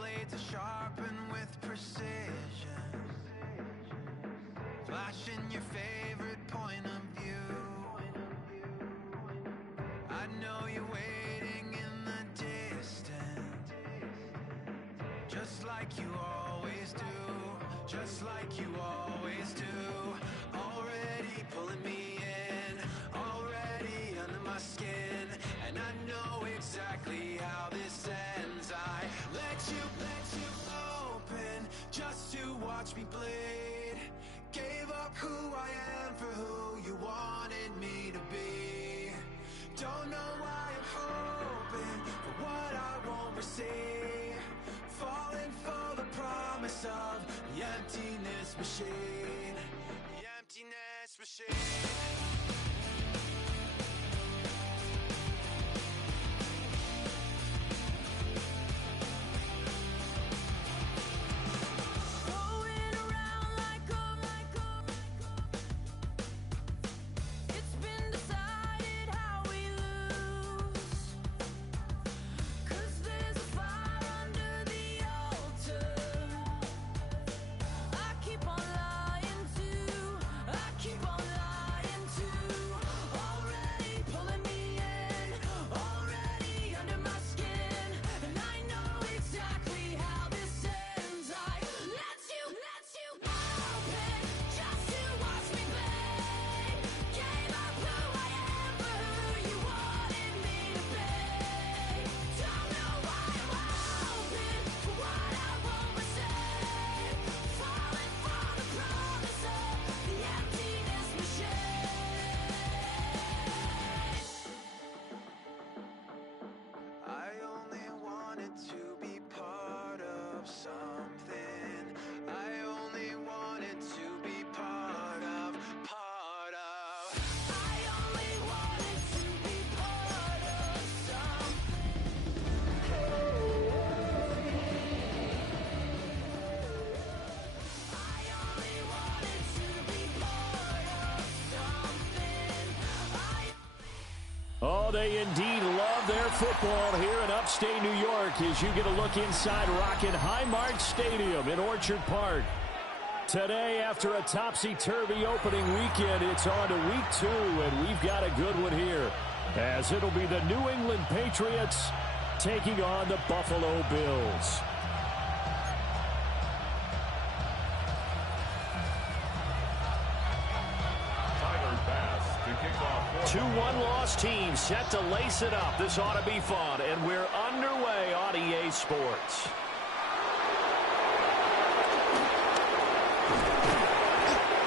blades are sharpened with precision, flashing your favorite point of view. I know you're waiting in the distance, just like you always do, just like you always do. Already pulling me in, already under my skin, and I know exactly how this ends. I let you open just to watch me bleed. Gave up who I am for who you wanted me to be. Don't know why I'm hoping for what I won't receive. Falling for the promise of the emptiness machine. The emptiness machine. Oh, they indeed love their football here in upstate New York as you get a look inside Rocket Highmark Stadium in Orchard Park. Today, after a topsy-turvy opening weekend, it's on to week 2, and we've got a good one here, as it'll be the New England Patriots taking on the Buffalo Bills. 2-1 loss team set to lace it up. This ought to be fun, and we're underway on EA Sports.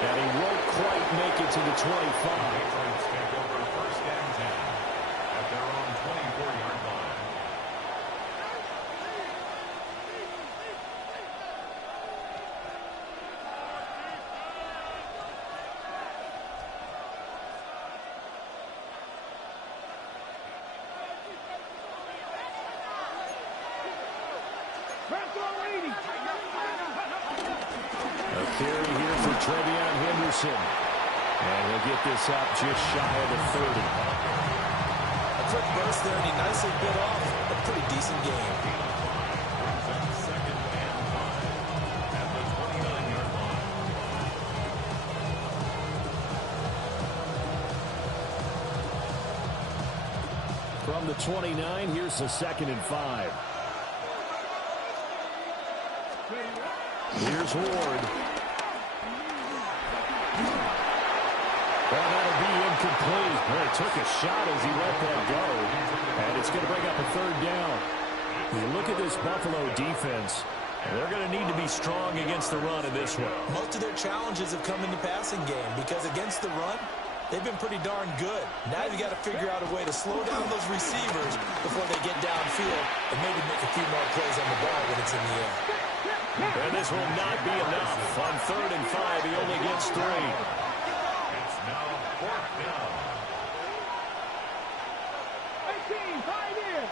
And he won't quite make it to the 25. Take over first and 10 at their own 24-yard line. A carry here for Trevion Henderson. And he'll get this up just shy of the 30. A quick burst there, and he nicely bit off a pretty decent game. Second and 5 at the 29-yard line. From the 29, here's the 2nd and 5. Here's Ward. Well, that'll be incomplete. Well, he took a shot as he let that go. And it's going to bring up a 3rd down. You look at this Buffalo defense, and they're going to need to be strong against the run in this one. Most of their challenges have come in the passing game because against the run, they've been pretty darn good. Now you got to figure out a way to slow down those receivers before they get downfield and maybe make a few more plays on the ball when it's in the air. And this will not be enough. On 3rd and 5, he only gets 3. It's now 4th down. 18, 5 in.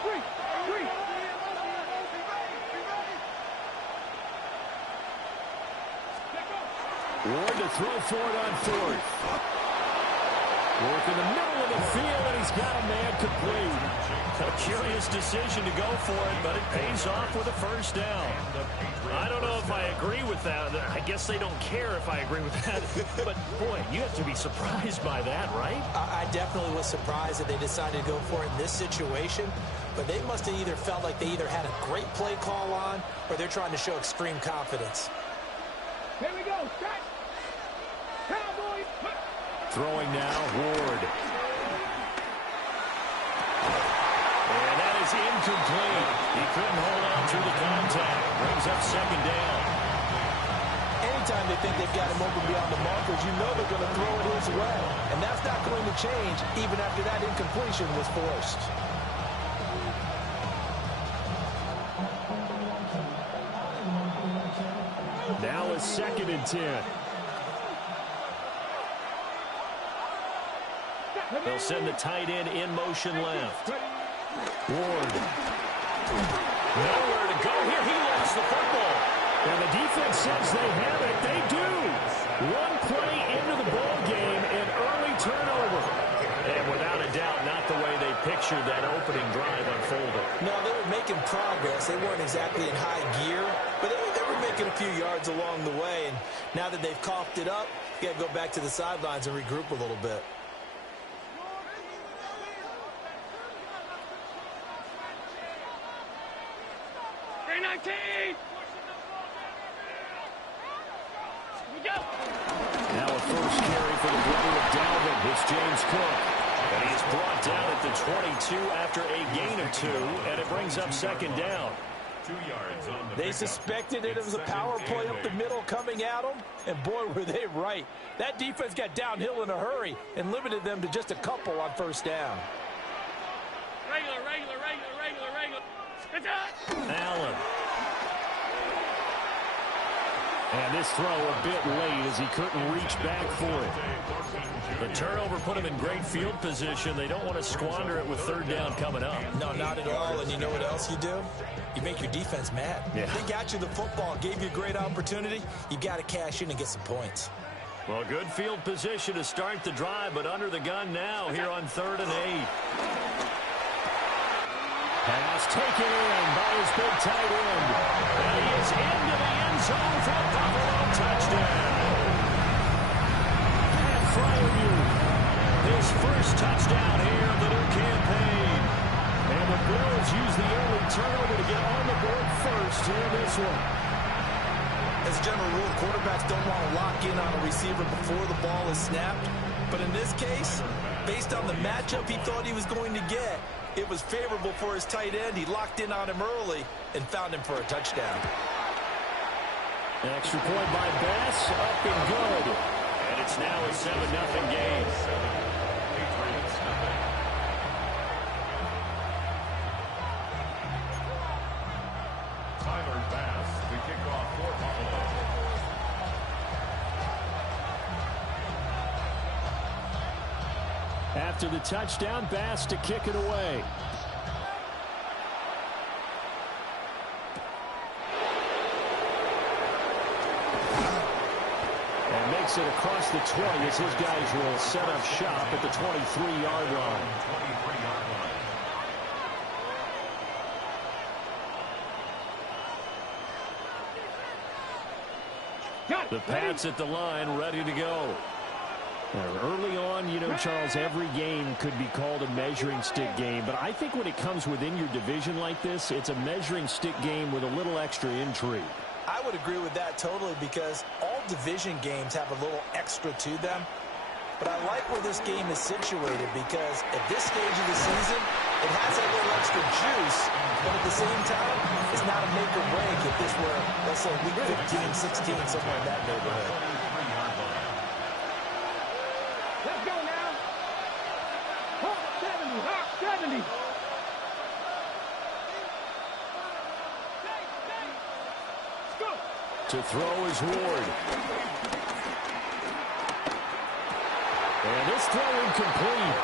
3. Ward to throw for it on 4th. Work in the middle of the field, and he's got a man complete. A curious decision to go for it, but it pays off with a first down. I don't know if I agree with that. I guess they don't care if I agree with that. But, boy, you have to be surprised by that, right? I definitely was surprised that they decided to go for it in this situation. But they must have either felt like they either had a great play call on or they're trying to show extreme confidence. Here we go. Set. Cowboys. Throwing now, Ward. And that is incomplete. He couldn't hold on through the contact. Brings up second down. Anytime they think they've got him open beyond the markers, you know they're going to throw it his way. And that's not going to change even after that incompletion was forced. Now a 2nd and 10. They'll send the tight end in motion left. Ward. Nowhere to go here. He lost the football. And the defense says they have it. They do. One play into the ball game, an early turnover. And without a doubt, not the way they pictured that opening drive unfolded. No, they were making progress. They weren't exactly in high gear, but they were making a few yards along the way. And now that they've coughed it up, you got to go back to the sidelines and regroup a little bit. Now a first carry for the brother of Dalvin. It's James Cook. And he's brought down at the 22 after a gain of 2, and it brings up second down. 2 yards on the They pickup. suspected it was a power play up the middle coming at them, and boy, were they right. That defense got downhill in a hurry and limited them to just a couple on first down. Regular. Allen. And this throw a bit late as he couldn't reach back for it. The turnover put him in great field position. They don't want to squander it with third down coming up. No, not at all. And you know what else you do? You make your defense mad. Yeah. They got you the football, gave you a great opportunity. You got to cash in and get some points. Well, good field position to start the drive, but under the gun now here on 3rd and 8. Pass taken in by his big tight end. And he is into the end zone for a Buffalo touchdown. Pat Fryermuth, His first touchdown here of the new campaign. and the Bills use the early turnover to get on the board first here in this one. As a general rule, quarterbacks don't want to lock in on a receiver before the ball is snapped. But in this case, based on the matchup he thought he was going to get, it was favorable for his tight end. He locked in on him early and found him for a touchdown. An extra point by Bass, up and good. And it's now a 7-0 game. Patriots nothing. Tyler Bass to kick off for Buffalo. After the touchdown, Bass to kick it away. And makes it across the 20 as his guys will set up shop at the 23-yard line. 23-yard line. The Pats at the line, ready to go. Early on, you know, Charles, every game could be called a measuring stick game. But I think when it comes within your division like this, it's a measuring stick game with a little extra intrigue. I would agree with that totally because all division games have a little extra to them. But I like where this game is situated because at this stage of the season, it has that little extra juice. But at the same time, it's not a make or break if this were, let's say, week 15, 16, somewhere in that neighborhood. 23-yard line. Let's go now. Hawk 70. Hawk 70. Let's go. To throw is Ward. And this throw incomplete.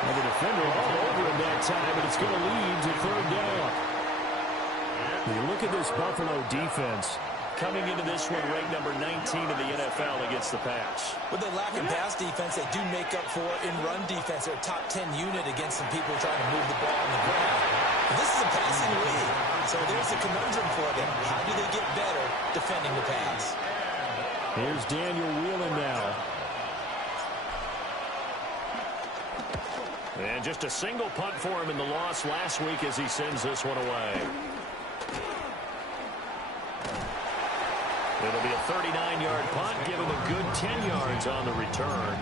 And the defender all over him that time, but it's going to lead to third down. When you look at this Buffalo defense, coming into this one ranked number 19 in the NFL against the pass. With their lack of pass defense, they do make up for in run defense. They're a top 10 unit against some people trying to move the ball on the ground. But this is a passing league, so there's a conundrum for them. How do they get better defending the pass? Here's Daniel Whelan now. And just a single punt for him in the loss last week as he sends this one away. It'll be a 39-yard punt, give him a good 10 yards on the return.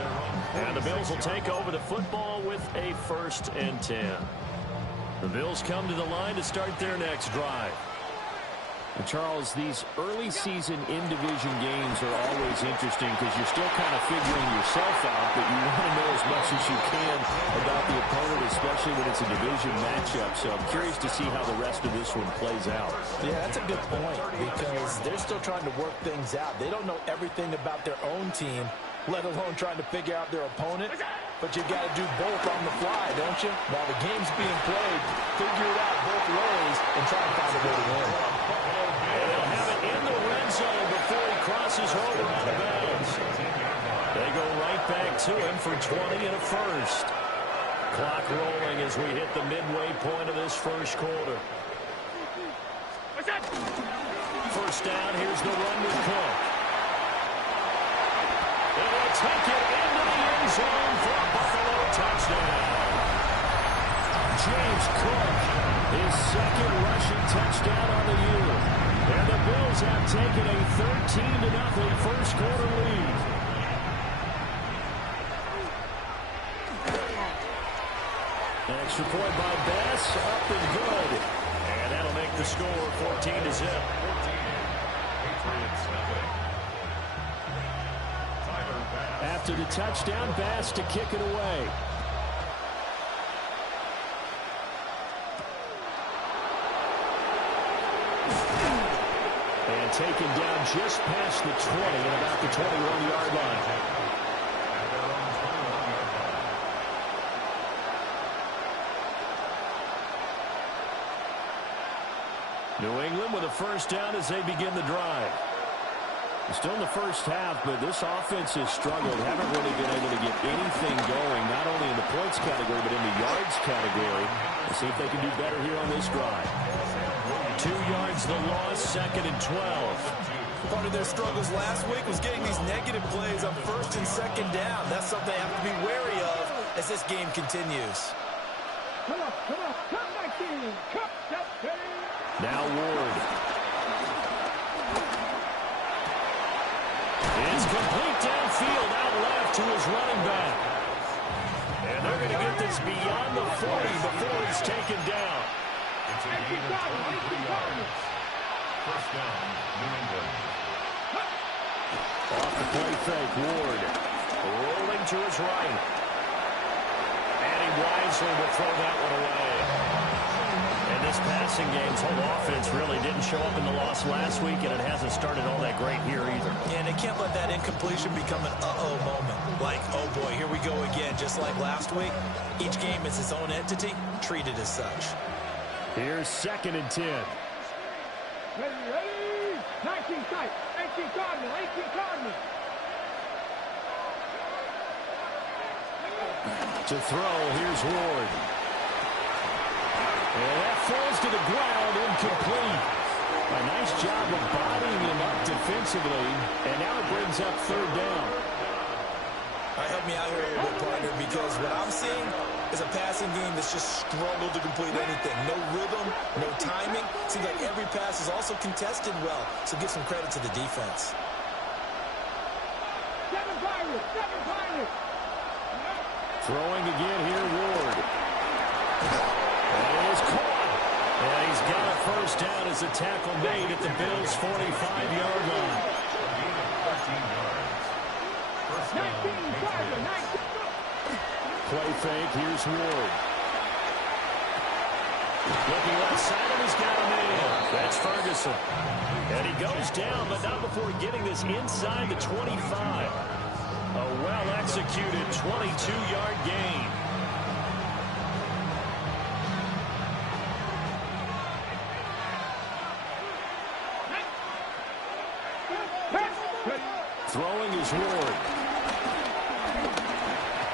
And the Bills will take over the football with a 1st and 10. The Bills come to the line to start their next drive. And Charles, these early season in-division games are always interesting because you're still kind of figuring yourself out, but you want to know as much as you can about the opponent, especially when it's a division matchup. So I'm curious to see how the rest of this one plays out. Yeah, that's a good point because they're still trying to work things out. They don't know everything about their own team, let alone trying to figure out their opponent. But you've got to do both on the fly, don't you? While the game's being played, figure it out both ways and try to find a way to win. And they'll have it in the red zone before he crosses over out of bounds. They go right back to him for 20 and a 1st. Clock rolling as we hit the midway point of this first quarter. 1st down, here's the run with Cook. And they'll take it into the end zone for a Buffalo touchdown. James Cook, his 2nd rushing touchdown on the year. And the Bills have taken a 13-0 first quarter lead. Extra point by Bass, up and good. And that'll make the score 14-0. After the touchdown, Bass to kick it away. And taken down just past the 20 and about the 21-yard line. New England with a 1st down as they begin the drive. Still in the first half, but this offense has struggled. Haven't really been able to get anything going, not only in the points category, but in the yards category. We'll see if they can do better here on this drive. 2 yards the loss, 2nd and 12. Part of their struggles last week was getting these negative plays on 1st and 2nd down. That's something they have to be wary of as this game continues. Now Ward. It's complete downfield out left to his running back. And they're going to get this beyond the 40 before he's taken down. It's a gain of 23 yards. 1st down, New England. Off the play fake, Ward. Rolling to his right. And he wisely will throw that one away. And this passing game's whole offense really didn't show up in the loss last week, and it hasn't started all that great here either. And they can't let that incompletion become an uh-oh moment. Like, oh boy, here we go again, just like last week. Each game is its own entity, treated as such. Here's 2nd and 10. Ready. 19 tight. 18 Cardinal. 18 Cardinal. To throw, here's Ward. And that falls to the ground, incomplete. A nice job of bodying him up defensively, and now it brings up 3rd down. All right, help me out here a little bit, partner, because what I'm seeing is a passing game that's just struggled to complete anything. No rhythm, no timing. Seems like every pass is also contested well, so give some credit to the defense. 7 Pirates. Throwing again here, Ward. And it is caught. And he's got a 1st down as a tackle made at the Bills' 45-yard line. 13 yards. 1st down, Patriots. Play fake, here's Ward. Looking left side, and he's got a man. That's Ferguson. And he goes down, but not before getting this inside the 25. A well-executed 22-yard gain. Throwing is Ward.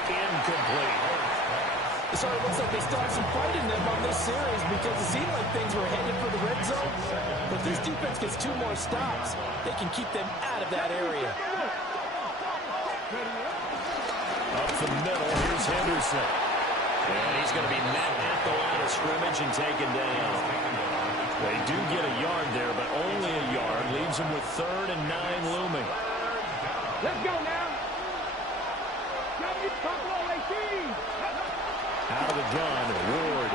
Incomplete. So it looks like they still have some fight in them on this series because it seemed like things were headed for the red zone. But this defense gets 2 more stops. They can keep them out of that area. Up the middle, here's Henderson. And he's going to be met at the line of scrimmage and taken down. They do get a yard there, but only a yard. Leaves them with 3rd and 9 looming. Let's go now. Out of the gun, Ward.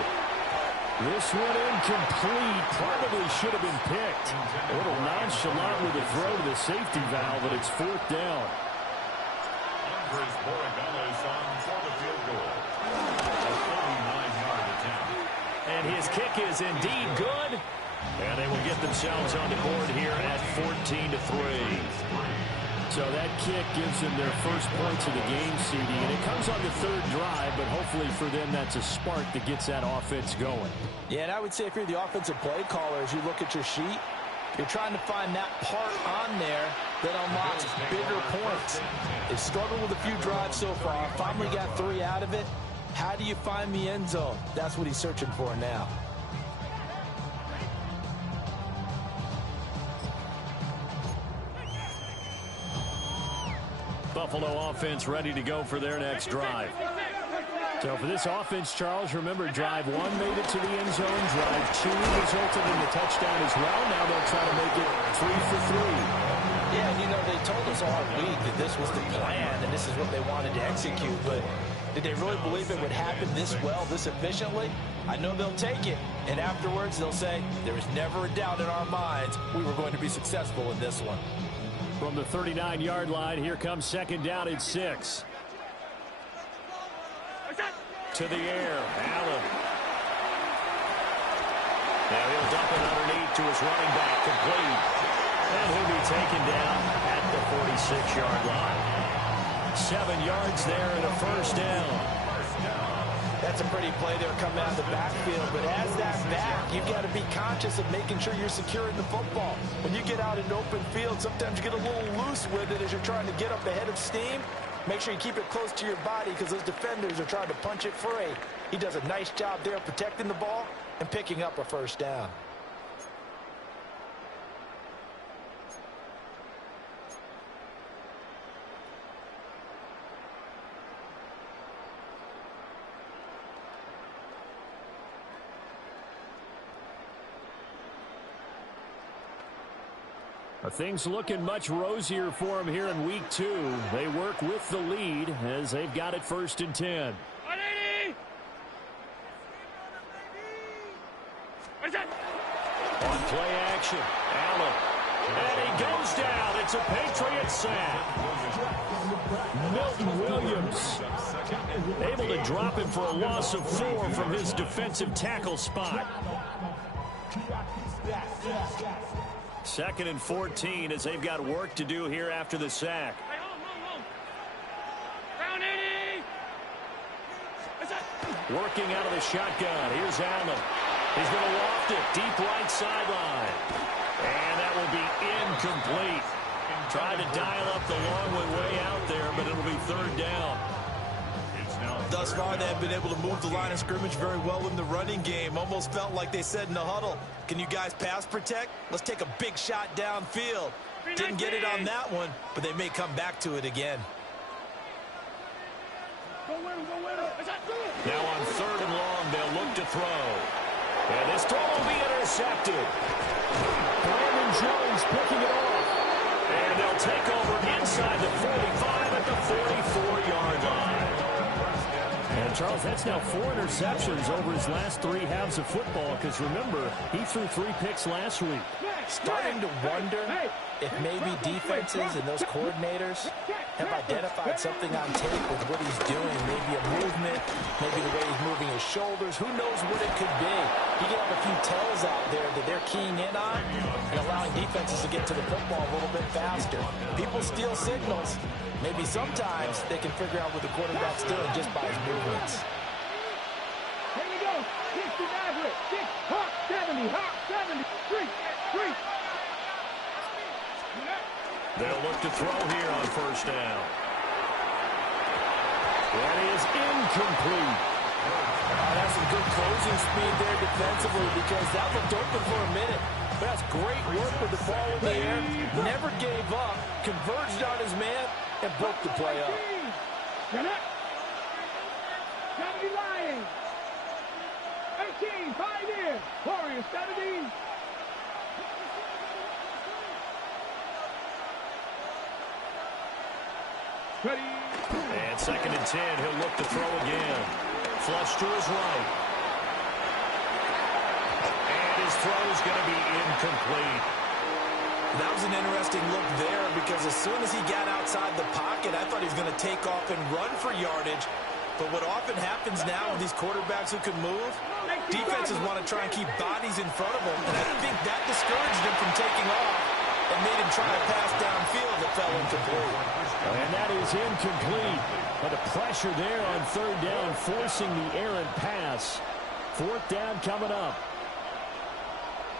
This one incomplete. Probably should have been picked. A little nonchalant with a throw to the safety valve, but it's 4th down. Andres Borregales on for the field goal. A 49-yard attempt. And his kick is indeed good. And they will get themselves on the board here at 14-3. So that kick gives them their first points of the game, CD. And it comes on the 3rd drive, but hopefully for them that's a spark that gets that offense going. Yeah, and I would say if you're the offensive play caller, as you look at your sheet, you're trying to find that part on there that unlocks bigger points. They've struggled with a few drives so far. Finally got 3 out of it. How do you find the end zone? That's what he's searching for now. Buffalo offense ready to go for their next drive. So for this offense, Charles, remember drive 1 made it to the end zone. Drive 2 resulted in the touchdown as well. Now they'll try to make it 3 for 3. Yeah, you know, they told us all week that this was the plan and this is what they wanted to execute, but did they really believe it would happen this well, this efficiently? I know they'll take it, and afterwards they'll say, there was never a doubt in our minds we were going to be successful in this one. From the 39-yard line, here comes 2nd down and 6. To the air, Allen. Now he'll dump it underneath to his running back, complete. And he'll be taken down at the 46-yard line. 7 yards there and a 1st down. That's a pretty play there coming out of the backfield, but as that back, you've got to be conscious of making sure you're securing the football. When you get out in open field, sometimes you get a little loose with it as you're trying to get up ahead of steam. Make sure you keep it close to your body because those defenders are trying to punch it free. He does a nice job there protecting the ball and picking up a 1st down. Things looking much rosier for them here in week 2. They work with the lead as they've got it 1st and 10. On play action, Allen. And he goes down. It's a Patriot sack. Milton Williams able to drop him for a loss of 4 from his defensive tackle spot. 2nd and 14 as they've got work to do here after the sack. Working out of the shotgun. Here's Allen. He's going to loft it deep right sideline. And that will be incomplete. Tried to dial up the long way out there, but it'll be 3rd down. Thus far, they've been able to move the line of scrimmage very well in the running game. Almost felt like they said in the huddle, can you guys pass protect? Let's take a big shot downfield. Didn't get it on that one, but they may come back to it again. Now on 3rd and long, they'll look to throw. And this throw will be intercepted. Brandon Jones picking it off. And they'll take over inside the 45 at the 44-yard line. And, Charles, that's now 4 interceptions over his last 3 halves of football because, remember, he threw 3 picks last week. Starting to wonder if maybe defenses and those coordinators have identified something on tape with what he's doing. Maybe a movement, maybe the way he's moving his shoulders. Who knows what it could be? You can have a few tells out there that they're keying in on and allowing defenses to get to the football a little bit faster. People steal signals. Maybe sometimes they can figure out what the quarterback's doing just by his movements. Here we go. 69 with 6, hop, 70, 3. They'll look to throw here on first down. That is incomplete. That's some good closing speed there defensively because that looked open for a minute. But that's great work with the ball in the air. Never gave up, converged on his man, and broke the play up. Get up. 70 Lions. 18, 5 in. Warriors 70. Ready. And 2nd and 10. He'll look to throw again. Flush to his right. And his throw is going to be incomplete. That was an interesting look there because as soon as he got outside the pocket, I thought he was going to take off and run for yardage. But what often happens now with these quarterbacks who can move, defenses want to try and keep bodies in front of them. And I think that discouraged him from taking off and made him try to pass downfield that fell incomplete. And that is incomplete. But the pressure there on 3rd down, forcing the errant pass. 4th down coming up.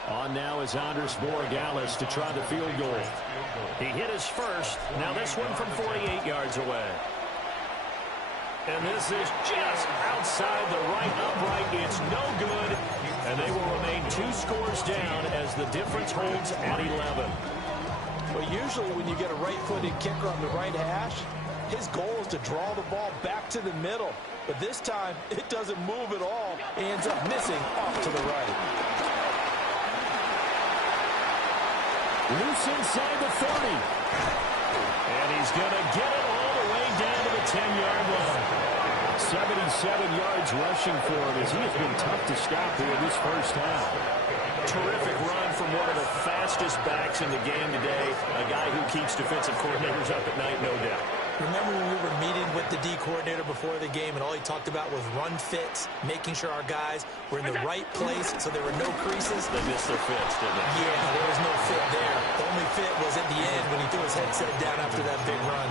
On now is Andres Borregales to try the field goal. He hit his first. Now this one from 48 yards away. And this is just outside the right upright. It's no good. And they will remain 2 scores down as the difference holds at 11. Well, usually when you get a right-footed kicker on the right hash, his goal is to draw the ball back to the middle. But this time, it doesn't move at all. He ends up missing off to the right. Loose inside the 30. And he's going to get it all the way down to the 10-yard line. 77 yards rushing for him as he has been tough to stop here this first half. Terrific run from one of the fastest backs in the game today. A guy who keeps defensive coordinators up at night, no doubt. Remember when we were meeting with the D coordinator before the game and all he talked about was run fits, making sure our guys were in the right place so there were no creases? They missed their fits, didn't they? Yeah, there was no fit there. The only fit was at the end when he threw his headset down after that big run.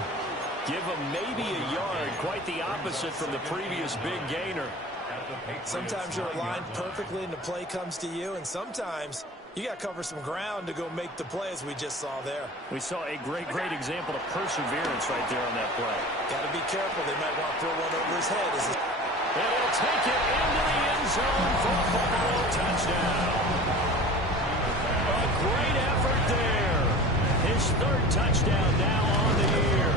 Give him maybe a yard. Quite the opposite from the previous big gainer. Sometimes you're aligned perfectly and the play comes to you, and sometimes you got to cover some ground to go make the play as we just saw there. We saw a great example of perseverance right there on that play. Got to be careful. They might want to throw one over his head. And he'll take it into the end zone for a Buffalo touchdown. A great effort there. His 3rd touchdown now on the year.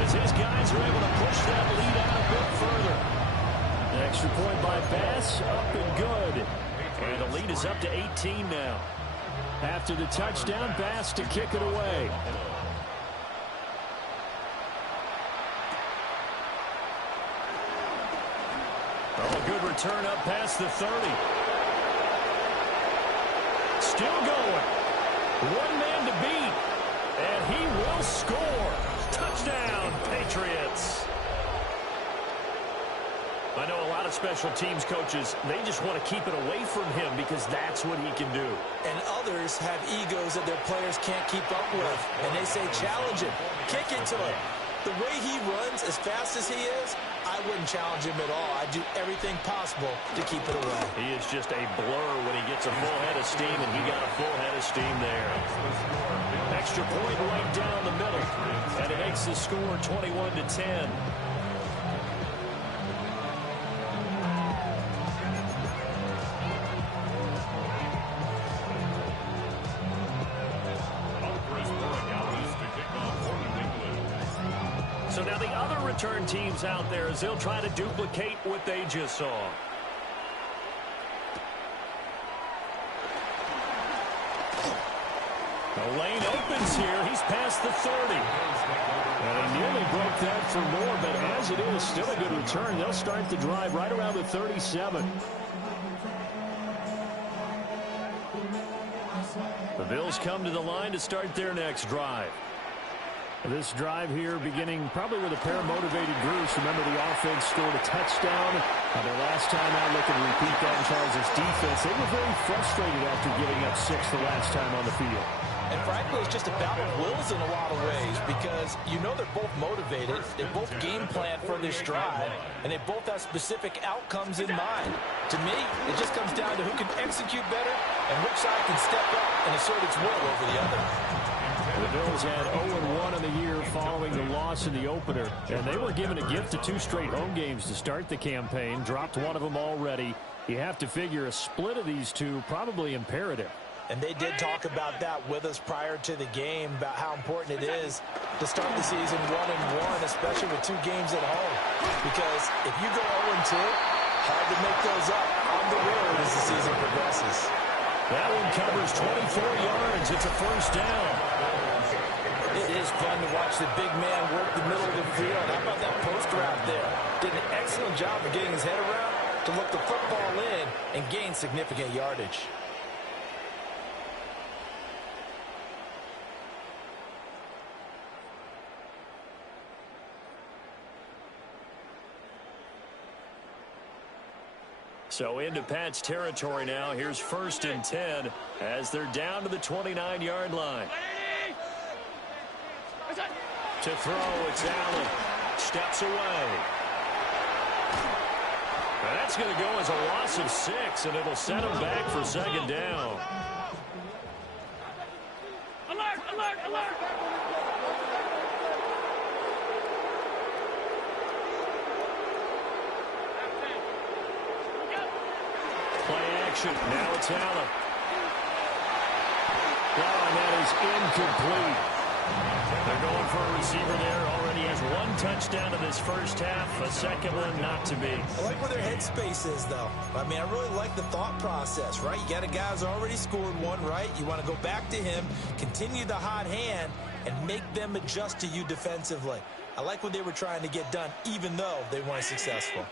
As his guys are able to push that lead out a bit further. The extra point by Bass, up and good. And the lead is up to 18 now. After the touchdown, Bass to kick it away. Oh, good return up past the 30. Still going. One man to beat. And he will score. Touchdown, Patriots. I know a lot of special teams coaches, they just want to keep it away from him because that's what he can do. And others have egos that their players can't keep up with. And they say, challenge him. Kick it to him. The way he runs as fast as he is, I wouldn't challenge him at all. I'd do everything possible to keep it away. He is just a blur when he gets a full head of steam, and he got a full head of steam there. Extra point right down the middle, and it makes the score 21-10. So now the other return teams out there as they'll try to duplicate what they just saw. The lane opens here. He's past the 30. And he nearly broke that for more, but as it is, still a good return. They'll start the drive right around the 37. The Bills come to the line to start their next drive. This drive here beginning probably with a pair of motivated groups. Remember, the offense scored a touchdown. Their last time out, looking to repeat that in Charles' defense. They were very frustrated after giving up 6 the last time on the field. And frankly, it's just a battle of wills in a lot of ways because you know they're both motivated. They both game plan for this drive, and they both have specific outcomes in mind. To me, it just comes down to who can execute better and which side can step up and assert its will over the other. The Bills had 0-1 in the year following the loss in the opener, and they were given a gift of 2 straight home games to start the campaign. Dropped one of them already. You have to figure a split of these two probably imperative. And they did talk about that with us prior to the game, about how important it is to start the season 1-1, especially with 2 games at home. Because if you go 0-2, hard to make those up on the road as the season progresses. That one covers 24 yards. It's a first down. It is fun to watch the big man work the middle of the field. How about that post route there? Did an excellent job of getting his head around to look the football in and gain significant yardage. So into Pat's territory now. Here's 1st and 10 as they're down to the 29-yard line. To throw, it's Allen. Steps away. Now that's going to go as a loss of 6, and it'll set him back for 2nd down. Alert, alert, alert! Play action. Now it's Allen. Oh, and that is incomplete. They're going for a receiver there. Already has 1 touchdown in this first half. A second one not to be. I like where their headspace is, though. I mean, I really like the thought process, right? You got a guy who's already scored 1, right? You want to go back to him, continue the hot hand, and make them adjust to you defensively. I like what they were trying to get done, even though they weren't successful.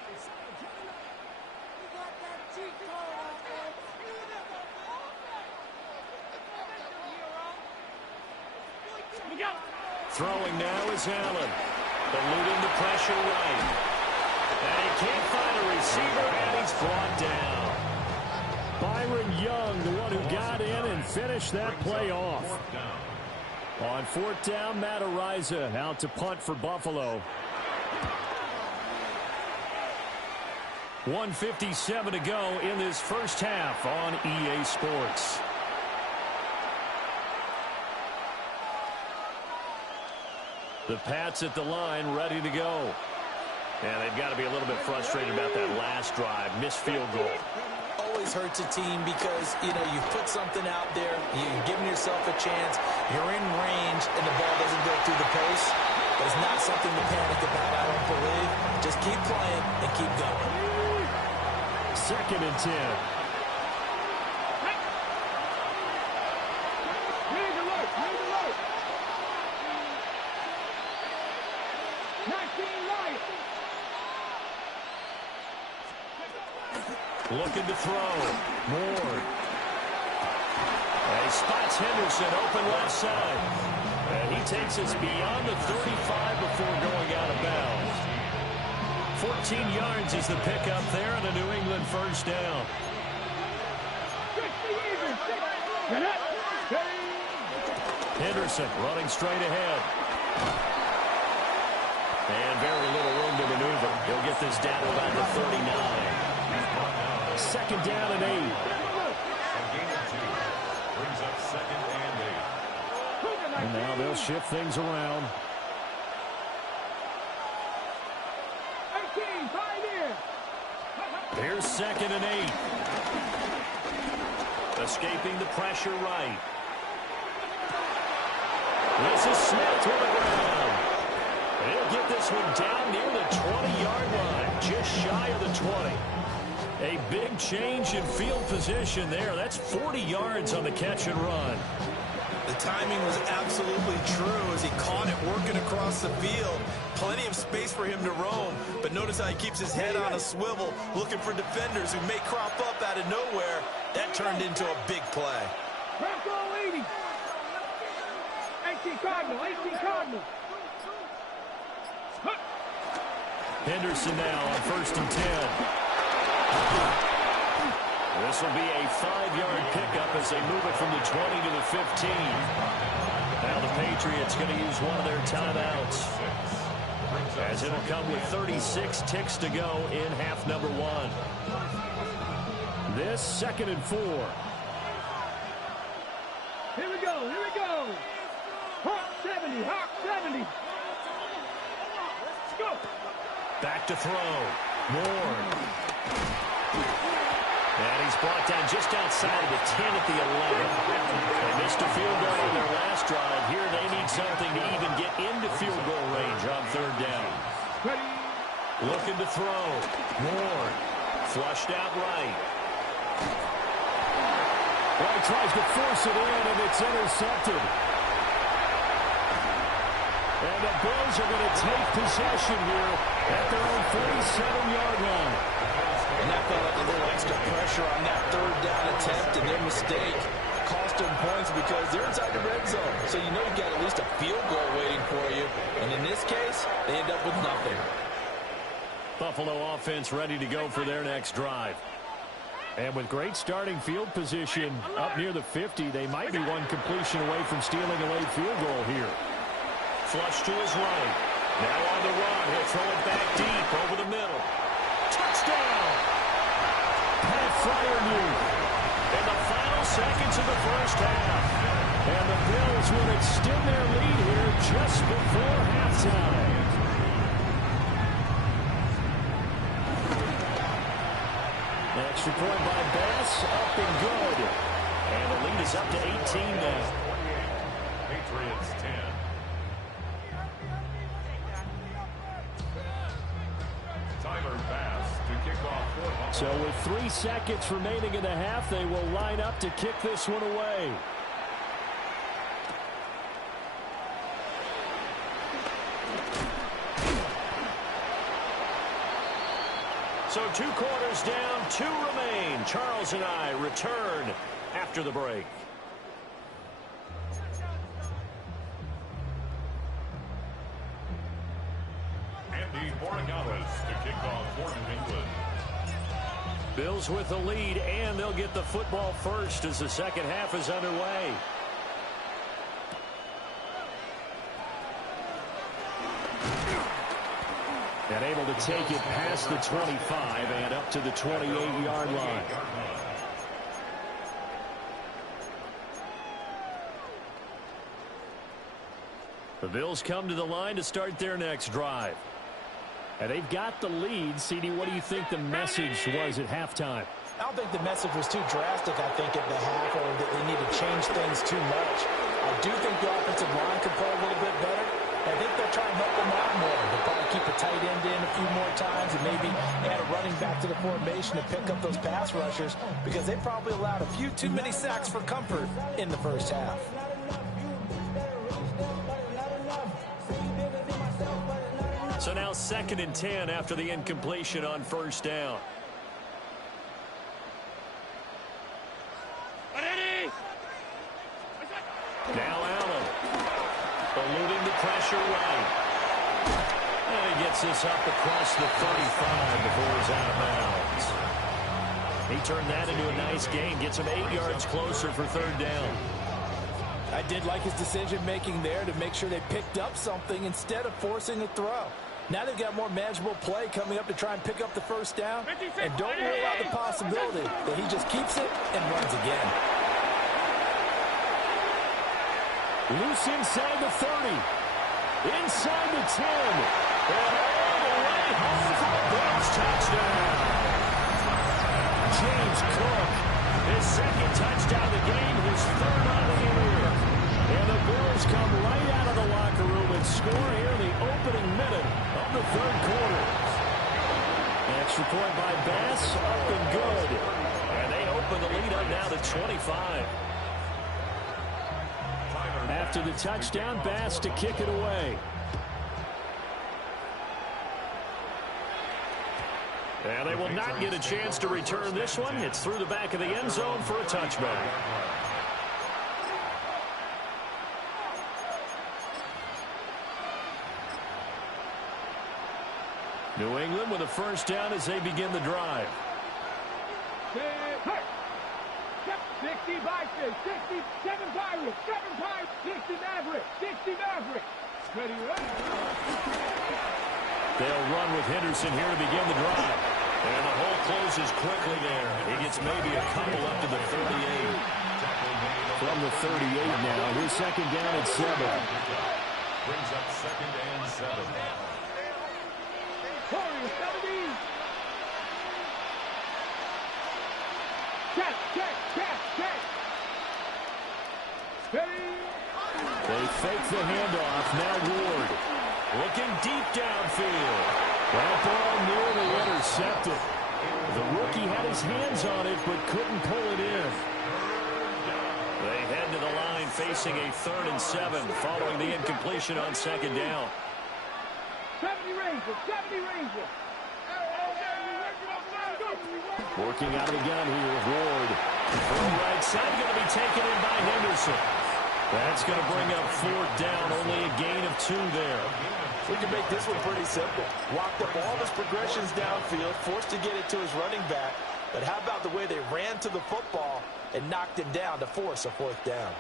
Throwing now is Allen. Eluding the pressure right. And he can't find a receiver, and he's brought down. Byron Young, the one who got in and finished that play off. On 4th down, Matt Ariza out to punt for Buffalo. 1:57 to go in this first half on EA Sports. The Pats at the line, ready to go. And they've got to be a little bit frustrated about that last drive. Missed field goal. Always hurts a team because, you know, you put something out there, you've given yourself a chance, you're in range, and the ball doesn't go through the post. But it's not something to panic about, I don't believe. Just keep playing and keep going. 2nd and 10. Looking to throw. Moore. And he spots Henderson open left side. And he takes us beyond the 35 before going out of bounds. 14 yards is the pickup there and a New England first down. Henderson running straight ahead. And very little room to maneuver. He'll get this down to about the 39. 2nd down and 8. Brings up 2nd and 8. And now they'll shift things around. 18, 5 here. Here's 2nd and 8. Escaping the pressure right. This is Smith to the ground. And he'll get this one down near the 20-yard line, just shy of the 20. A big change in field position there. That's 40 yards on the catch and run. The timing was absolutely true as he caught it working across the field. Plenty of space for him to roam, but notice how he keeps his head on a swivel, looking for defenders who may crop up out of nowhere. That turned into a big play. Bronco 80. 18 Cardinal, 18 Cardinal. Henderson now on 1st and 10. This will be a 5-yard pickup as they move it from the 20 to the 15. Now the Patriots going to use one of their timeouts, as it'll come with 36 ticks to go in half number 1. This 2nd and 4. Here we go, here we go. 70, Hawk 70. Let's go. Back to throw. Moore. And he's brought down just outside of the 10 at the 11. They missed a field goal on their last drive. Here they need something to even get into field goal range on third down. Looking to throw. Moore. Flushed out right. Well, he tries to force it in, and it's intercepted. And the Bills are going to take possession here at their own 47-yard line. And that felt like a little extra pressure on that third down attempt, and their mistake cost them points because they're inside the red zone. So you know you've got at least a field goal waiting for you. And in this case, they end up with nothing. Buffalo offense ready to go for their next drive. And with great starting field position up near the 50, they might be one completion away from stealing a late field goal here. Flush to his right. Now on the run. He'll throw it back deep over the middle. Touchdown! Pat Fryermuth. In the final seconds of the first half. And the Bills will extend their lead here just before halftime. Extra point by Bass, up and good. And the lead is up to 18 now. Patriots 10. Tyler Bass to kick off. So with 3 seconds remaining in the half, they will line up to kick this one away. So 2 quarters down, 2 remain. Charles and I return after the break. Andy Borregales to kick off for New England. Bills with the lead, and they'll get the football first as the second half is underway. And able to take it past the 25 and up to the 28-yard line. The Bills come to the line to start their next drive. And they've got the lead. CD, what do you think the message was at halftime? I don't think the message was too drastic, I think, at the half, or that they need to change things too much. I do think the offensive line could play a little bit better. I think they'll try and help them out more. They'll probably keep a tight end in a few more times and maybe add a running back to the formation to pick up those pass rushers because they probably allowed a few too many sacks for comfort in the first half. So now 2nd and 10 after the incompletion on first down. Now Allen. Eluding the pressure right. And he gets this up across the 35 before he's out of bounds. He turned that into a nice gain. Gets him 8 yards closer for third down. I did like his decision-making there to make sure they picked up something instead of forcing a throw. Now they've got more manageable play coming up to try and pick up the first down. And don't rule out the possibility that he just keeps it and runs again. Loose inside the 30. Inside the 10. And all the way home for the Bills touchdown. James Cook. His 2nd touchdown of the game, his 3rd on the year. And the Bills come right out of the locker room and score here in the opening minute of the 3rd quarter. Extra point by Bass, up and good. And they open the lead up now to 25. After the touchdown, Bass to kick it away. And they will not get a chance to return this one. It's through the back of the end zone for a touchback. New England with a first down as they begin the drive. 60 Vikings, 67 Pirates, 7 Pirates, 60 Mavericks, 60 Mavericks. Ready, ready. They'll run with Henderson here to begin the drive. And the hole closes quickly there. He gets maybe a couple up to the 38. From the 38 now, his 2nd down at 7. brings up 2nd and 7. Corey, 70. Check. Ready. They fake the handoff. Now Ward. Looking deep downfield. That ball nearly intercepted. The rookie had his hands on it, but couldn't pull it in. They head to the line facing a 3rd and 7 following the incompletion on 2nd down. 70 Rangers. Working out of the gun here with Ward. From right side, going to be taken in by Henderson. That's going to bring up 4th down, only a gain of 2 there. We can make this one pretty simple. Walked up all his progressions downfield, forced to get it to his running back. But how about the way they ran to the football and knocked him down to force a 4th down?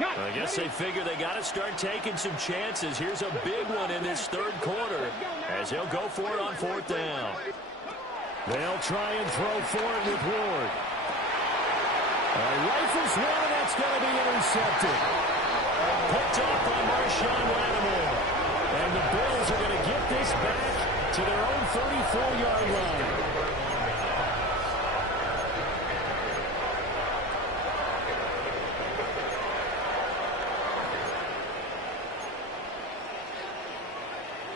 I guess they figure they got to start taking some chances. Here's a big one in this 3rd quarter as they'll go for it on 4th down. They'll try and throw for it with Ward. Rifles one, and that's going to be intercepted. Picked off by Marshawn Lattimore. And the Bills are going to get this back to their own 34-yard line.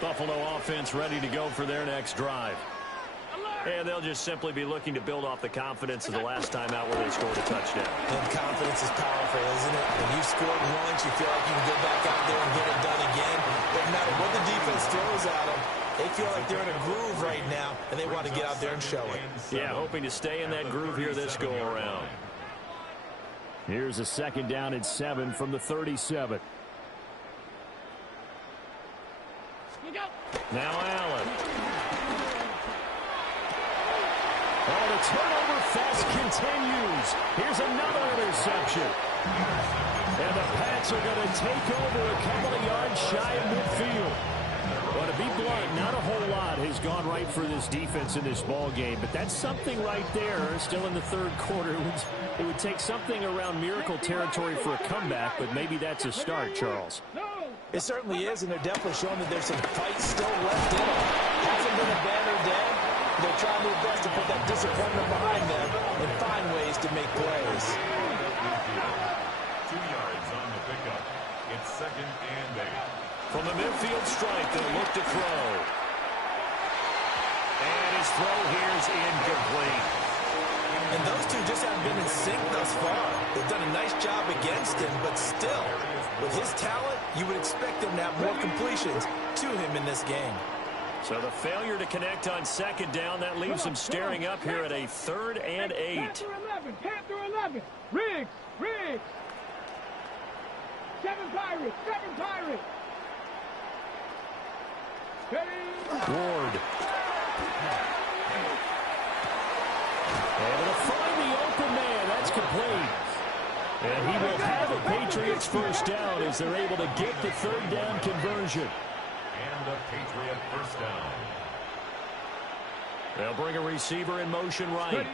Buffalo offense ready to go for their next drive. And they'll just simply be looking to build off the confidence of the last time out where they scored a touchdown. And confidence is powerful, isn't it? When you've scored once, you feel like you can go back out there and get it done again. Doesn't matter what the defense throws at them. They feel like they're in a groove right now, and they want to get out there and show it. Yeah, hoping to stay in that groove here this go-around. Here's a 2nd down and 7 from the 37. Now Allen. Oh, the turnover fest continues. Here's another interception. And the Pats are going to take over a couple of yards shy of midfield. Well, to be blunt, not a whole lot has gone right for this defense in this ball game, but that's something right there. Still in the 3rd quarter. It would take something around miracle territory for a comeback, but maybe that's a start, Charles. It certainly is, and they're definitely showing that there's some fight still left in them. Hasn't been a banner day. They're trying their best to put that disappointment behind them and find ways to make plays. 2 yards on the pickup. It's 2nd and 8. From the midfield stripe, they'll look to throw. And his throw here is incomplete. And those two just haven't been in sync thus far. They've done a nice job against him, but still, with his talent, you would expect him to have more completions to him in this game. So the failure to connect on 2nd down, that leaves them staring up here at a 3rd and 8. Panther 11. Riggs. 7 Pirates. Ward. Able to find the open man. That's complete. And he will have a Patriots 1st down as they're able to get the 3rd down conversion. And a Patriot 1st down. They'll bring a receiver in motion right.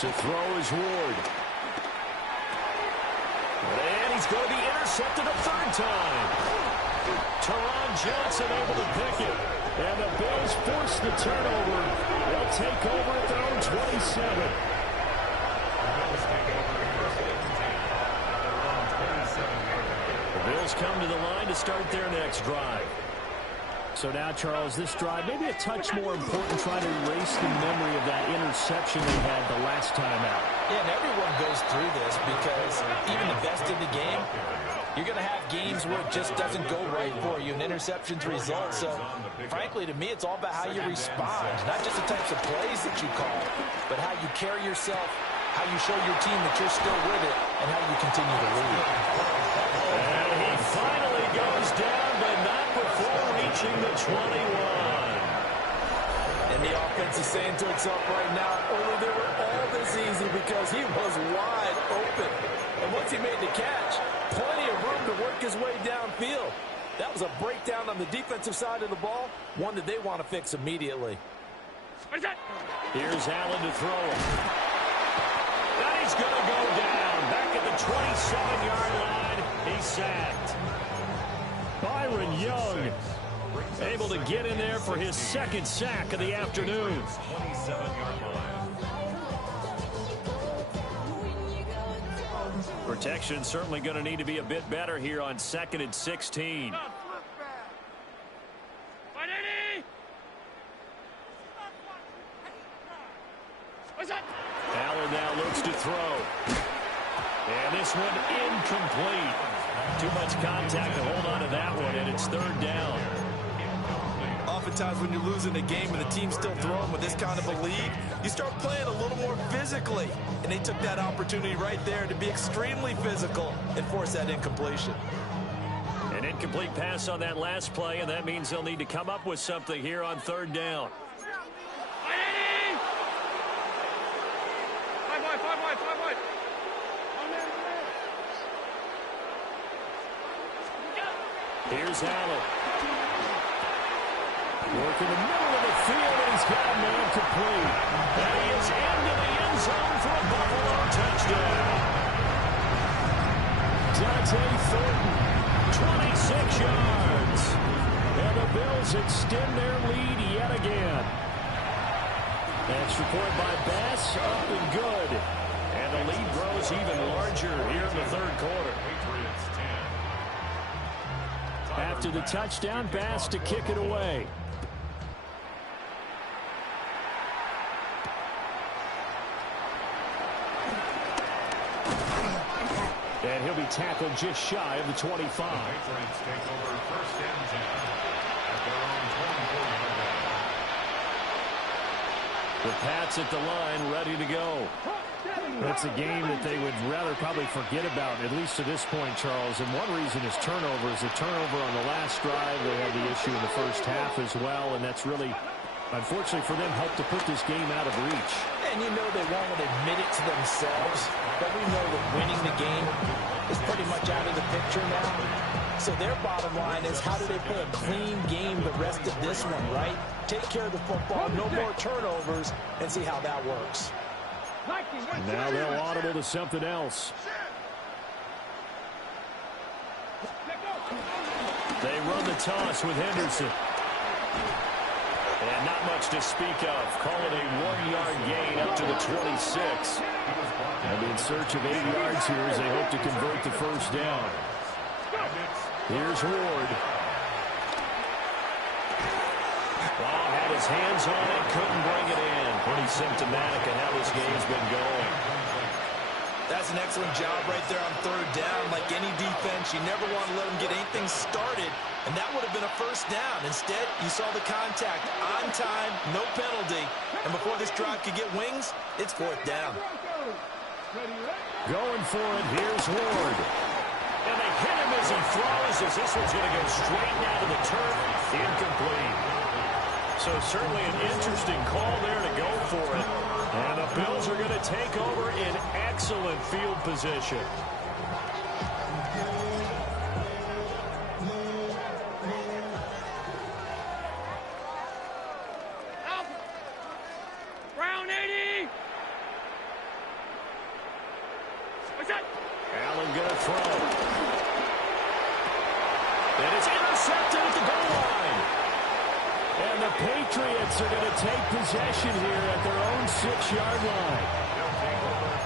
To throw is Ward. And he's going to be intercepted a 3rd time. Teron Johnson able to pick it. And the Bills force the turnover. They'll take over at their own 27. The Bills come to the line to start their next drive. So now, Charles, this drive maybe a touch more important, trying to erase the memory of that interception they had the last time out. Yeah, and everyone goes through this because even the best in the game, you're going to have games where it just doesn't go right for you, and interceptions result. So, frankly, to me, it's all about how you respond, not just the types of plays that you call, but how you carry yourself, how you show your team that you're still with it, and how you continue to lead. And he finally goes down, but not before reaching the 21. And the offense is saying to itself right now, only they were all this easy because he was wide open. And once he made the catch, plenty of room to work his way downfield. That was a breakdown on the defensive side of the ball, one that they want to fix immediately. Here's Allen to throw him. And he's going to go down back at the 27-yard line. He's sacked. Byron Young able to get in there for his second sack of the afternoon. 27-yard line. Protection certainly going to need to be a bit better here on 2nd and 16. Allen now looks to throw. And this one incomplete. Too much contact to hold on to that one, and it's 3rd down. Oftentimes when you're losing a game and the team's still throwing with this kind of a lead, you start playing a little more physically. And they took that opportunity right there to be extremely physical and force that incompletion. An incomplete pass on that last play, and that means they'll need to come up with something here on 3rd down. Here's Allen. Working the middle of the field, and he's got a man complete. And he is into the end zone for a Buffalo touchdown. Dante Thornton, 26 yards. And the Bills extend their lead yet again. Extra point by Bass, up and good. And the lead grows even larger here in the 3rd quarter. After the touchdown, Bass to kick it away. And he'll be tackled just shy of the 25. Patriots take over 1st and 10 at their own 24-yard line. The Pats at the line, ready to go. That's a game that they would rather probably forget about, at least to this point, Charles. And one reason is turnovers. The turnover on the last drive, they had the issue in the first half as well, and that's really, unfortunately for them, helped to put this game out of reach. And you know they won't admit it to themselves, but we know that winning the game is pretty much out of the picture now. So their bottom line is, how do they play a clean game the rest of this one, right? Take care of the football, no more turnovers, and see how that works. Now they'll audible to something else. They run the toss with Henderson. And not much to speak of. Call it a 1-yard gain up to the 26. They'll be in search of 8 yards here as they hope to convert the first down. Here's Ward. Ball had his hands on it, couldn't bring it in. Pretty symptomatic of how this game's been going. That's an excellent job right there on 3rd down. Like any defense, you never want to let them get anything started, and that would have been a first down. Instead, you saw the contact on time, no penalty, and before this drive could get wings, it's 4th down. Going for it, here's Ward. And they hit him as he throws, as this one's going to go straight down to the turf. Incomplete. So certainly an interesting call there to go for it. And the Bills are going to take over in excellent field position. Brown 80. What's that? Allen going to throw. And it's intercepted at the goal line. And the Patriots are going to take possession here at their own 6-yard line.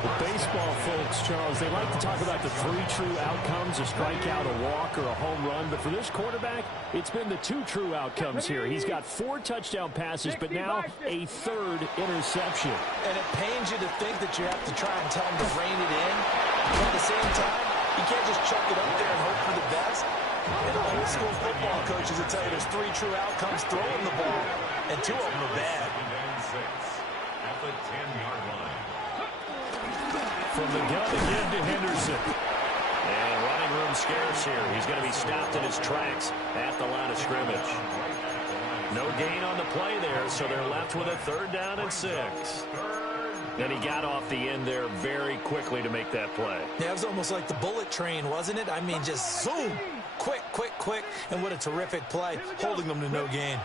The baseball folks, Charles, they like to talk about the 3 true outcomes, a strikeout, a walk, or a home run. But for this quarterback, it's been the 2 true outcomes here. He's got 4 touchdown passes, but now a 3rd interception. And it pains you to think that you have to try and tell him to rein it in. But at the same time, you can't just chuck it up there and hope for the best. And old school football coaches will tell you there's 3 true outcomes throwing the ball, and 2 of them are bad. At the 10-yard line. From the gun again to Henderson. And running room scarce here. He's going to be stopped in his tracks at the line of scrimmage. No gain on the play there, so they're left with a 3rd down and 6. Then he got off the end there very quickly to make that play. Yeah, it was almost like the bullet train, wasn't it? I mean, just zoom. Quick, quick, quick. And what a terrific play, holding them to no gain.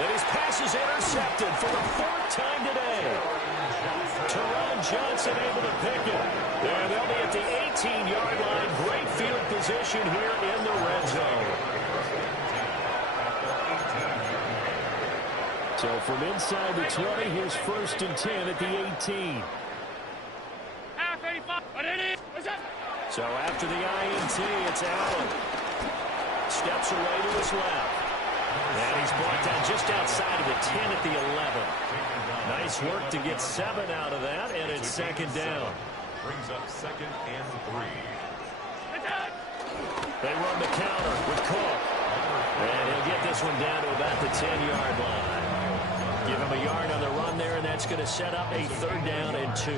And his pass is intercepted for the 4th time today. Teron Johnson able to pick it. And they'll be at the 18-yard line. Great field position here in the red zone. So from inside the 20, here's 1st and 10 at the 18. So after the INT, it's Allen. Steps away to his left. And he's brought down just outside of the 10 at the 11. Nice work to get 7 out of that, and it's 2nd down. Brings up 2nd and 3. They run the counter with Cook. And he'll get this one down to about the 10-yard line. Give him a yard on the run there, and that's going to set up a 3rd down and 2.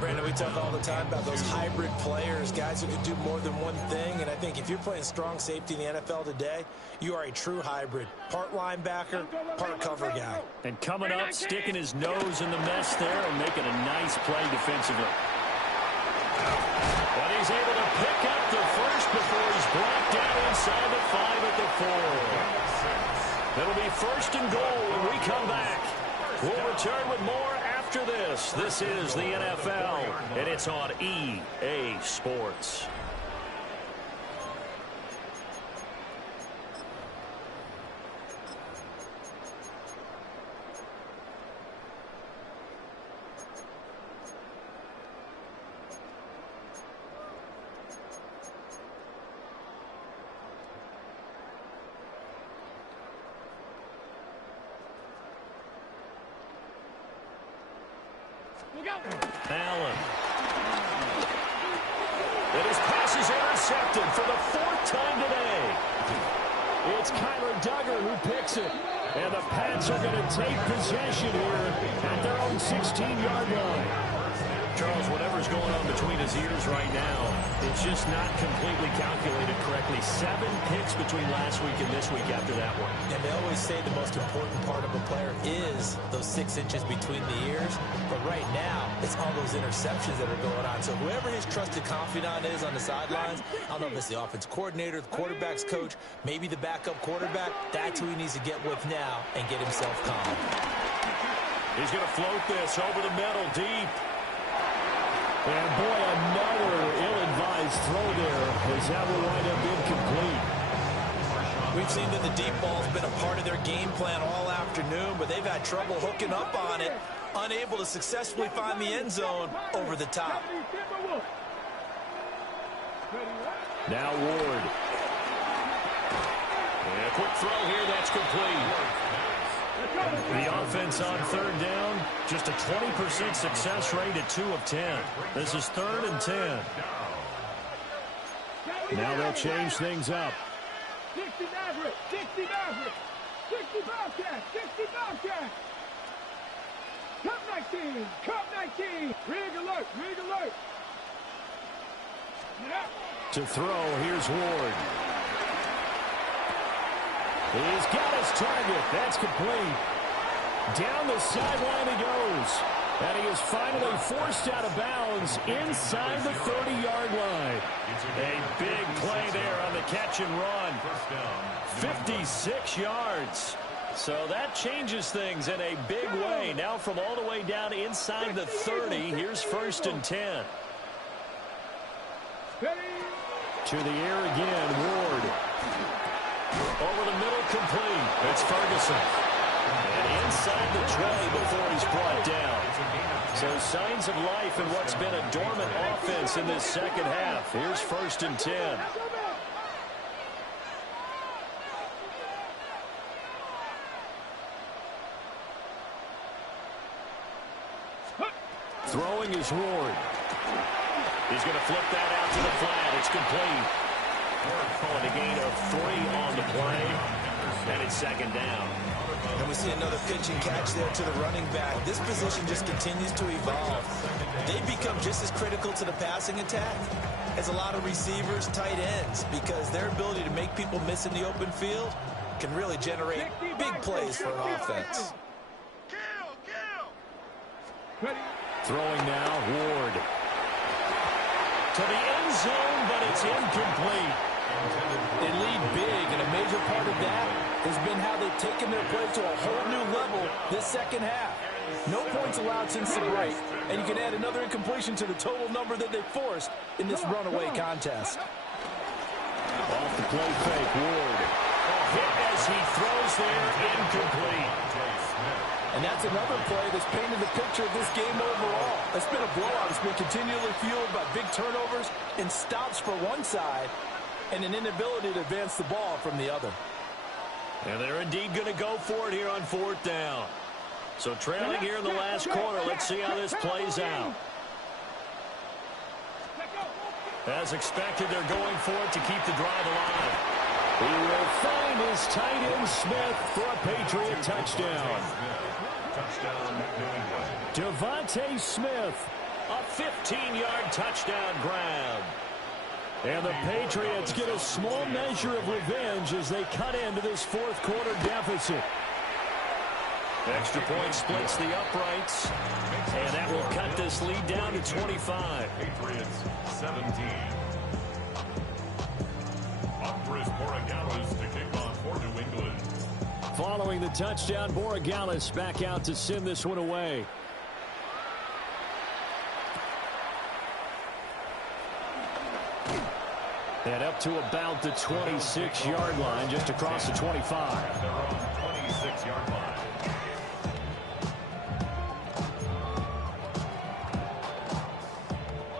Brandon, we talk all the time about those hybrid players, guys who can do more than one thing. And I think if you're playing strong safety in the NFL today, you are a true hybrid. Part linebacker, part cover guy. And coming up, sticking his nose in the mess there and making a nice play defensively. But he's able to pick up the first before he's brought down inside the 5 at the 4. It'll be 1st and goal when we come back. We'll return with more after this. This is the NFL, and it's on EA Sports. Allen. And his pass is intercepted for the 4th time today. It's Kyler Duggar who picks it. And the Pats are going to take possession here at their own 16-yard line. Charles, whatever's going on between his ears right now, it's just not completely calculated correctly. 7 picks between last week and this week after that one. And they always say the most important part of a player is those 6 inches between the ears. But right now, it's all those interceptions that are going on. So whoever his trusted confidant is on the sidelines, I don't know if it's the offense coordinator, the quarterback's coach, maybe the backup quarterback, that's who he needs to get with now and get himself calm. He's going to float this over the middle, deep. And boy, another ill-advised throw there as that will wind up incomplete. We've seen that the deep ball's been a part of their game plan all afternoon, but they've had trouble hooking up on it, unable to successfully find the end zone over the top. Now Ward. And a quick throw here, that's complete. The offense on 3rd down, just a 20% success rate at 2 of 10. This is 3rd and 10. Now they'll change things up. 60 Maverick, 60 Maverick, 60 Bobcat, 60 Bobcat. Cup 19, Cup 19. Rig alert, rig alert. To throw, here's Ward. He's got his target. That's complete. Down the sideline he goes. And he is finally forced out of bounds inside the 30-yard line. A big play there on the catch and run. 56 yards. So that changes things in a big way. Now from all the way down inside the 30, here's 1st and 10. To the air again, Ward. Over the middle, complete. It's Ferguson. And inside the 20 before he's brought down. So signs of life in what's been a dormant offense in this second half. Here's 1st and 10. Throwing is Ward. He's going to flip that out to the flat. It's complete. Calling a gain of 3 on the play. And it's 2nd down. And we see another pitch and catch there to the running back. This position just continues to evolve. They become just as critical to the passing attack as a lot of receivers, tight ends, because their ability to make people miss in the open field can really generate big plays for an offense. Throwing now, Ward. To the end zone, but it's incomplete. They lead big, and a major part of that has been how they've taken their play to a whole new level this second half. No points allowed since the break, and you can add another incompletion to the total number that they forced in this runaway contest. Off the play fake, Ward. Hit as he throws there, incomplete. And that's another play that's painted the picture of this game overall. It's been a blowout. It's been continually fueled by big turnovers and stops for one side and an inability to advance the ball from the other. And they're indeed going to go for it here on 4th down. So trailing here in the last quarter, let's see how this plays out. As expected, they're going for it to keep the drive alive. He will find his tight end Smith for a Patriot touchdown. Touchdown, New England. Devontae Smith. A 15-yard touchdown grab. And the Patriots get a small measure of revenge as they cut into this 4th quarter deficit. Extra point splits the uprights. And that will cut this lead down to 25. Patriots 17. Andres Borregales to kick off for New England. Following the touchdown, Borregales back out to send this one away. And up to about the 26-yard line, just across the 25. They're on 26-yard line.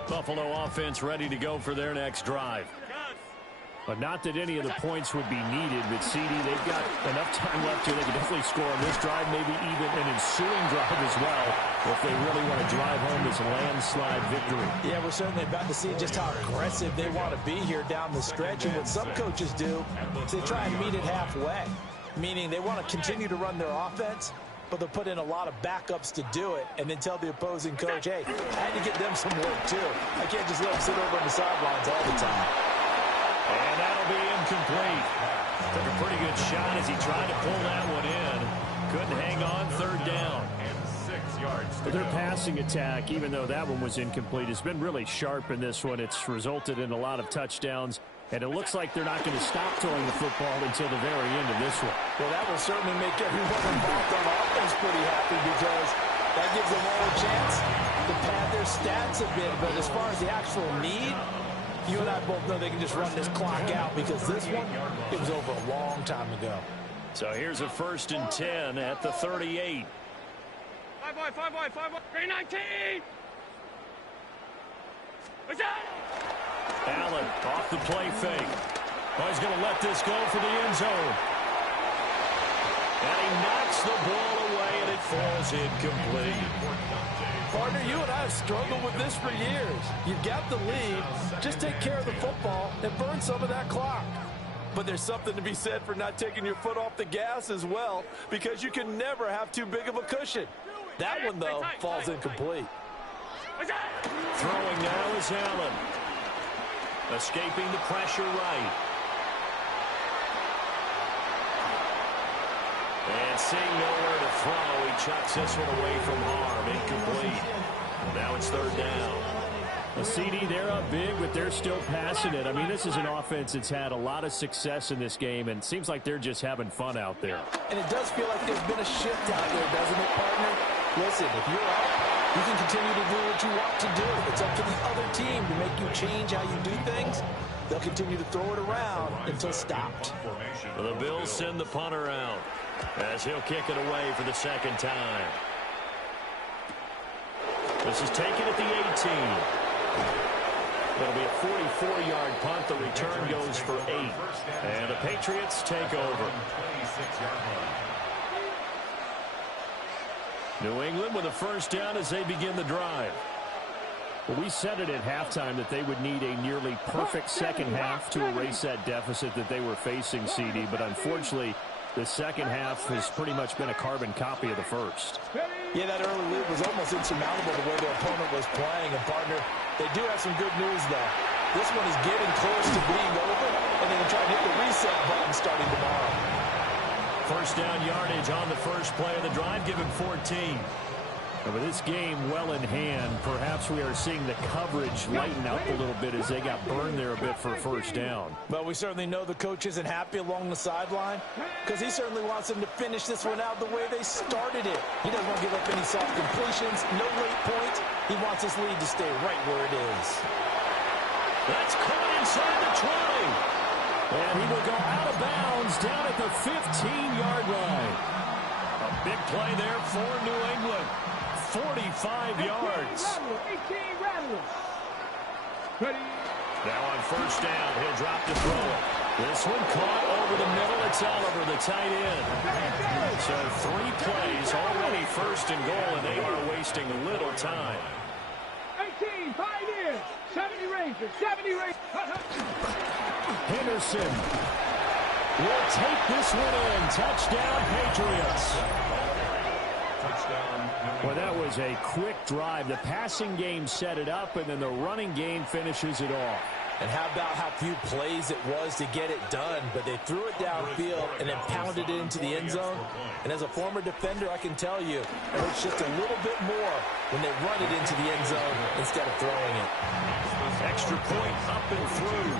Buffalo offense ready to go for their next drive. But not that any of the points would be needed, but CD, they've got enough time left here. They can definitely score on this drive, maybe even an ensuing drive as well, if they really want to drive home this landslide victory. Yeah, we're certainly about to see just how aggressive they want to be here down the stretch. And what some coaches do is they try and meet it halfway, meaning they want to continue to run their offense, but they'll put in a lot of backups to do it and then tell the opposing coach, hey, I had to get them some work too. I can't just let them sit over on the sidelines all the time. And that'll be incomplete. Took a pretty good shot as he tried to pull that one in. Couldn't hang on, 3rd down. And 6 yards to Their go. passing attack, even though that one was incomplete, has been really sharp in this one. It's resulted in a lot of touchdowns, and it looks like they're not going to stop throwing the football until the very end of this one. Well, that will certainly make everyone involved on offense pretty happy because that gives them all a chance to pad their stats a bit. But as far as the actual need, you and I both know they can just run this clock out because this one, it was over a long time ago. So here's a 1st and 10 at the 38. 5 boy. 319. What's that? Allen off the play fake. Oh, he's going to let this go for the end zone. And he knocks the ball away, and it falls incomplete. Partner, you and I have struggled with this for years. You've got the lead. Just take care of the football and burn some of that clock. But there's something to be said for not taking your foot off the gas as well, because you can never have too big of a cushion. That one, though, falls incomplete. Throwing now is Allen. Escaping the pressure right. And seeing nowhere to throw, he chucks this one away from harm. Incomplete. Now it's 3rd down. The CD, they're up big, but they're still passing it. I mean, this is an offense that's had a lot of success in this game, and it seems like they're just having fun out there. And it does feel like there's been a shift out there, doesn't it, partner? Listen, if you're up, you can continue to do what you want to do. It's up to the other team to make you change how you do things. They'll continue to throw it around until stopped. The Bills send the punter out as he'll kick it away for the 2nd time. This is taken at the 18. It'll be a 44-yard punt. The return goes for 8. And the Patriots take over. New England with a 1st down as they begin the drive. Well, we said it at halftime that they would need a nearly perfect second half to erase that deficit that they were facing, CD. But unfortunately, the second half has pretty much been a carbon copy of the first. Yeah, that early lead was almost insurmountable the way their opponent was playing. And, partner, they do have some good news, though. This one is getting close to being over, and they're going to try to hit the reset button starting tomorrow. 1st down yardage on the first play of the drive. Give him 14. With this game well in hand, perhaps we are seeing the coverage lighten up a little bit as they got burned there a bit for a first down. But we certainly know the coach isn't happy along the sideline because he certainly wants them to finish this one out the way they started it. He doesn't want to give up any soft completions, no late points. He wants his lead to stay right where it is. That's caught inside the 20. And he will go out of bounds down at the 15-yard line. A big play there for New England. 45 yards. 18 rattlers. Now on first down, he'll drop to throw it. This one caught over the middle. It's Oliver, the tight end. So 3 plays, already first and goal, and they are wasting little time. 18, Pioneers. 70 Rangers, 70 Rangers. Henderson will take this one in. Touchdown, Patriots. Well, that was a quick drive. The passing game set it up, and then the running game finishes it off. And how about how few plays it was to get it done, but they threw it downfield and then pounded it into the end zone. And as a former defender, I can tell you, it hurts just a little bit more when they run it into the end zone instead of throwing it. Extra point up and through.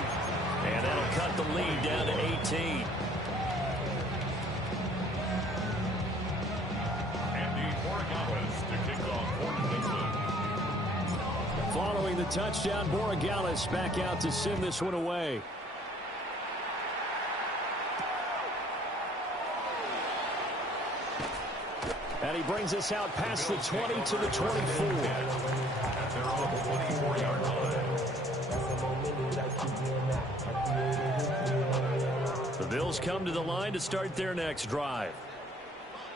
And that'll cut the lead down to 18. Following the touchdown, Borregales back out to send this one away. And he brings us out past the 20 to the 24. The Bills come to the line to start their next drive.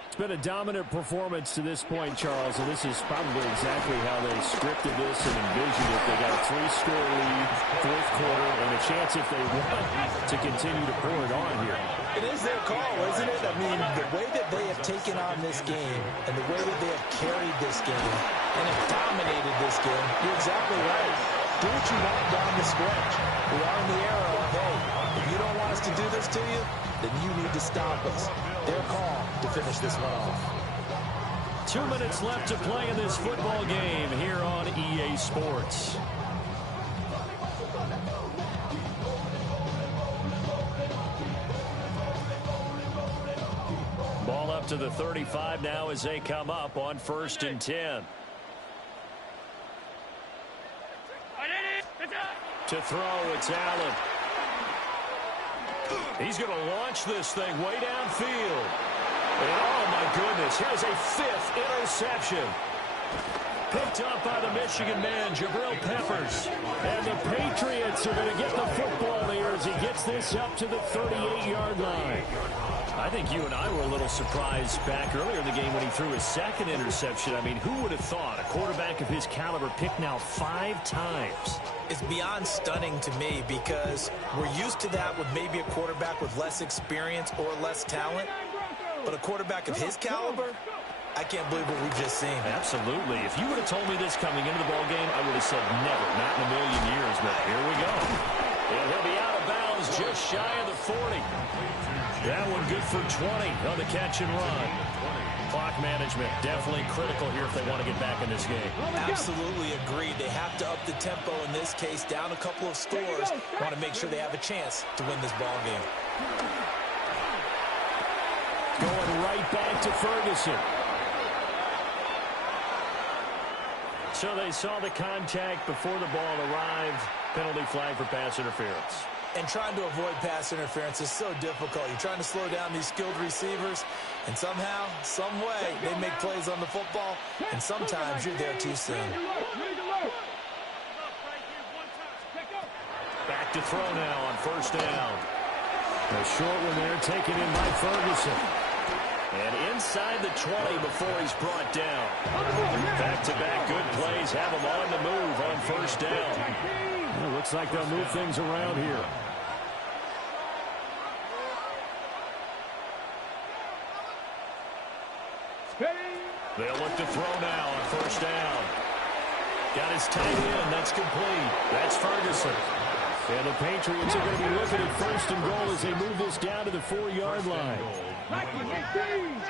It's been a dominant performance to this point, Charles, and this is probably exactly how they scripted this and envisioned it. They got a 3-score lead, fourth quarter, and a chance if they want to continue to pour it on here. It is their call, isn't it? I mean, the way that they have taken on this game and the way that they have carried this game and have dominated this game, you're exactly right. Do what you want down the stretch. We are in the era of, hey, if you don't want us to do this to you, then you need to stop us. Their call to finish this one off. 2 minutes left to play in this football game here on EA Sports. Ball up to the 35 now as they come up on 1st and 10. To throw, it's Allen. He's going to launch this thing way downfield. And oh, my goodness, here's a 5th interception. Picked up by the Michigan man, Jabril Peppers. And the Patriots are going to get the football here as he gets this up to the 38-yard line. I think you and I were a little surprised back earlier in the game when he threw his 2nd interception. I mean, who would have thought a quarterback of his caliber picked now 5 times? It's beyond stunning to me because we're used to that with maybe a quarterback with less experience or less talent. But a quarterback of his caliber, I can't believe what we've just seen. Absolutely. If you would have told me this coming into the ballgame, I would have said never, not in a million years. But here we go. And he'll be out of bounds just shy of the 40. That one good for 20 on the catch and run. Clock management definitely critical here if they want to get back in this game. Absolutely agreed. They have to up the tempo in this case, down a couple of scores. Want to make sure they have a chance to win this ball game. Going right back to Ferguson. So they saw the contact before the ball arrived. Penalty flag for pass interference. And trying to avoid pass interference is so difficult. You're trying to slow down these skilled receivers, and somehow, some way, they make plays on the football, and sometimes you're there too soon. Back to throw now on 1st down. A short one there taken in by Ferguson. And inside the 20 before he's brought down. Back-to-back good plays have him on the move on 1st down. It looks like they'll move things around here. They'll look to throw now on 1st down. Got his tight end. That's complete. That's Ferguson. And the Patriots are going to be looking at 1st and goal as they move this down to the 4-yard line. 19.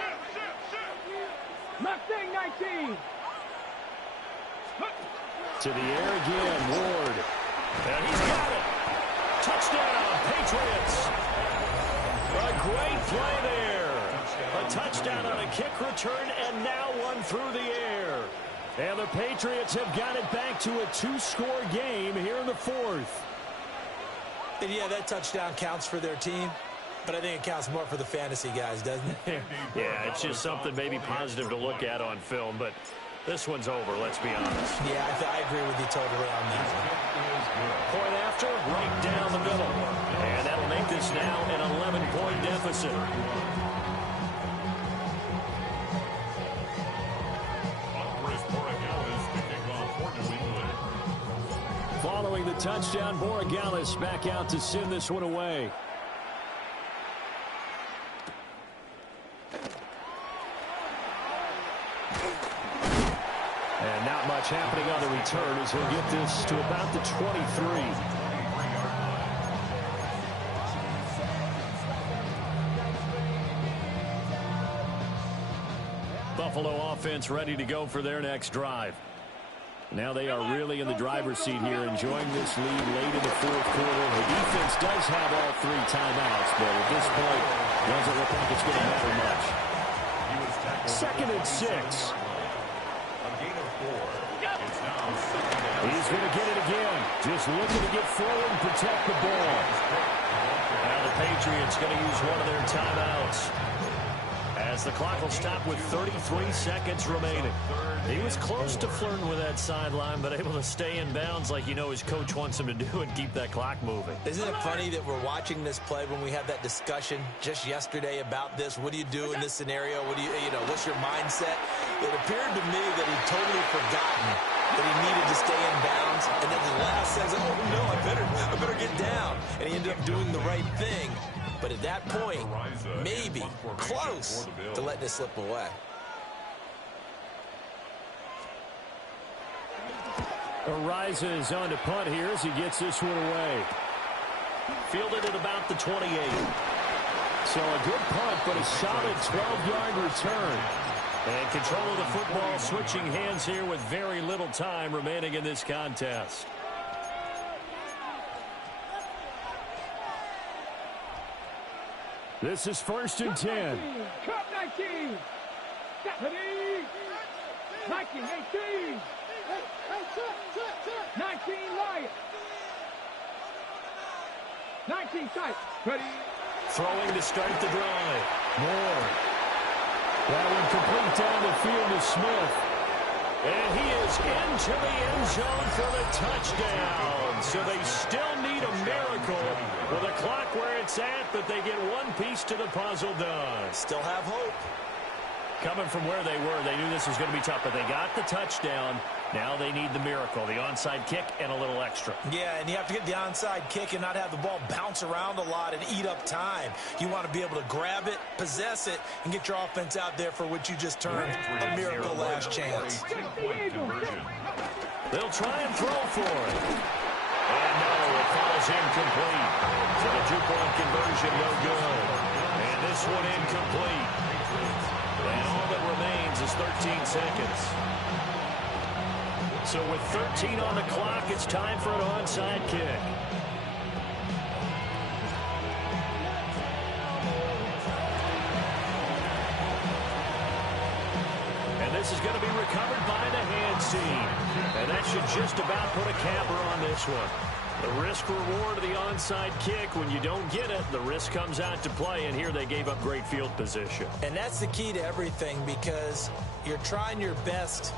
Mustang 19. To the air again, Ward. And he's got it. Touchdown, Patriots. A great play there. A touchdown on a kick return, and now one through the air. And the Patriots have got it back to a 2-score game here in the fourth. And yeah, that touchdown counts for their team, but I think it counts more for the fantasy guys, doesn't it? Yeah, it's just something maybe positive to look at on film, but this one's over, let's be honest. Yeah, I agree with you totally on that one. Point after, right down the middle. And that'll make this now an 11-point deficit. Following the touchdown, Borregales back out to send this one away. And not much happening on the return as he'll get this to about the 23. Buffalo offense ready to go for their next drive. Now they are really in the driver's seat here, enjoying this lead late in the fourth quarter. The defense does have all 3 timeouts, but at this point, doesn't look like it's going to matter much. 2nd and 6. He's going to get it again. Just looking to get forward and protect the ball. Now the Patriots going to use one of their timeouts, as the clock will stop with 33 seconds remaining. He was close to flirting with that sideline, but able to stay in bounds like you know his coach wants him to do and keep that clock moving. Isn't it funny that we're watching this play when we had that discussion just yesterday about this? What do you do in this scenario? What do you what's your mindset? It appeared to me that he'd totally forgotten that he needed to stay in bounds, and then the last says, oh no, I better get down. And he ended up doing the right thing. But at that point, maybe close to letting it slip away. Arises on to punt here as he gets this one away. Fielded at about the 28. So a good punt, but a solid 12-yard return. And control of the football switching hands here with very little time remaining in this contest. This is 1st and 10. Cup 19. 19, 18. 19 Lions. 19 tight. Ready. Throwing to start the drive. Moore. That one complete down the field to Smith. And he is into the end zone for the touchdown. So they still need a miracle with a clock where it's at, but they get one piece to the puzzle done. Still have hope. Coming from where they were, they knew this was going to be tough, but they got the touchdown. Now they need the miracle, the onside kick and a little extra. Yeah, and you have to get the onside kick and not have the ball bounce around a lot and eat up time. You want to be able to grab it, possess it, and get your offense out there for what you just termed a miracle last chance. They'll try and throw for it. And no, it falls incomplete. So the 2-point conversion no good. And this one incomplete. And all that remains is 13 seconds. So with 13 on the clock, it's time for an onside kick. And this is going to be recovered by the hands team. And that should just about put a capper on this one. The risk-reward of the onside kick, when you don't get it, the risk comes out to play, and here they gave up great field position. And that's the key to everything, because you're trying your best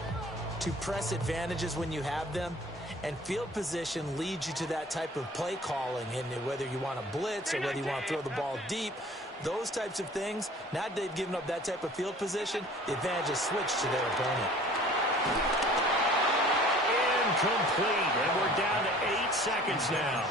to press advantages when you have them, and field position leads you to that type of play calling, and whether you want to blitz or whether you want to throw the ball deep, those types of things, now that they've given up that type of field position, the advantage is switched to their opponent. Incomplete, and we're down to 8 seconds now.